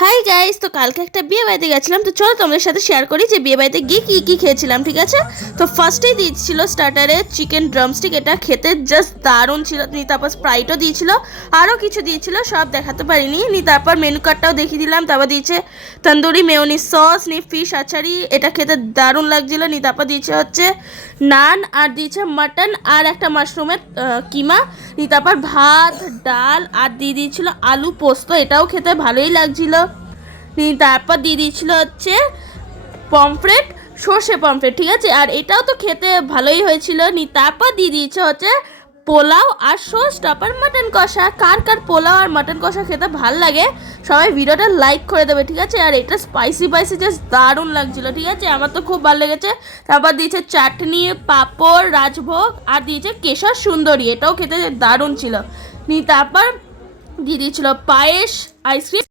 Hi guys, তো কালকে একটা বিয়ে বাড়িতে গেছিলাম। তো চলো তোমাদের সাথে শেয়ার করি যে বিয়ে বাড়িতে গিয়ে কী কী খেয়েছিলাম, ঠিক আছে। তো ফার্স্টেই দিয়েছিল স্টার্টারে চিকেন ড্রামস্টিক, এটা খেতে জাস্ট দারুণ ছিল। তারপর স্প্রাইটও দিয়েছিল, আরও কিছু দিয়েছিল, সব দেখাতে পারিনি। তারপর মেনু কার্ডটাও দেখিয়ে দিলাম। তারপর দিয়েছে tandoori mayonnaise sauce, fish achari, এটা খেতে দারুণ লাগছিল। তারপর দিয়েছে হচ্ছে নান, আর দিয়েছে মাটন আর একটা মাশরুমের কিমা। তারপর ভাত, ডাল, আর দিয়ে দিয়েছিল আলু পোস্ত, এটাও খেতে ভালোই লাগছিল। তারপর দিয়ে দিয়েছিল হচ্ছে পমফ্রেট, সর্ষে পমফ্রেট, ঠিক আছে, আর এটাও তো খেতে ভালোই হয়েছিল। তারপর দিয়ে দিয়েছে হচ্ছে পোলাও আর সস, তারপর মাটন কষা। কার কার পোলাও আর মাটন কষা খেতে ভাল লাগে সবাই ভিডিওটা লাইক করে দেবে, ঠিক আছে। আর এটা স্পাইসি জাস্ট দারুণ লাগছিল, ঠিক আছে, আমার তো খুব ভালো লেগেছে। তারপর দিয়েছে চাটনি, পাঁপড়, রাজভোগ, আর দিয়েছে কেশর সুন্দরী, এটাও খেতে দারুণ ছিল। তারপর দিয়ে দিয়েছিল পায়েস, আইসক্রিম।